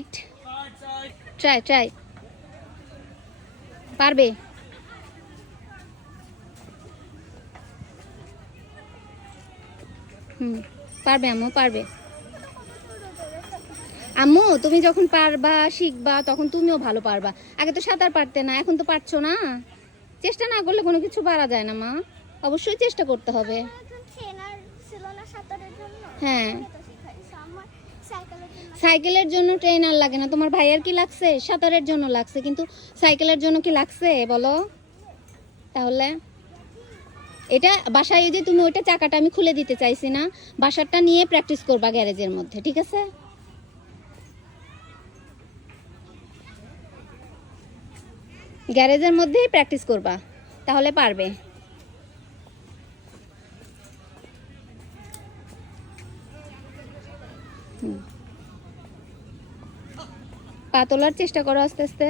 Right, try try, পারবে। পারবে আম্মু, পারবে। আম্মু তুমি যখন পারবা শিখবা তখন তুমিও ভালো পারবা। আগে তো সাঁতার পারতে না, এখন তো পারছো না। চেষ্টা না করলে কোনো কিছু পারা যায় না মা, অবশ্যই চেষ্টা করতে হবে। হ্যাঁ, সাইকেলের জন্য ট্রেনার লাগে না। তোমার ভাইয়ার কি লাগছে? সাঁতারের জন্য লাগছে, কিন্তু সাইকেলের জন্য কি লাগছে বলো? তাহলে এটা বাসায় যে তুমি ওইটা চাকাটা আমি খুলে দিতে চাইছি না, বাসারটা নিয়ে প্র্যাকটিস করবা গ্যারেজের মধ্যে, ঠিক আছে? গ্যারেজের মধ্যেই প্র্যাকটিস করবা, তাহলে পারবে। পা তোলার চেষ্টা করো আস্তে আস্তে।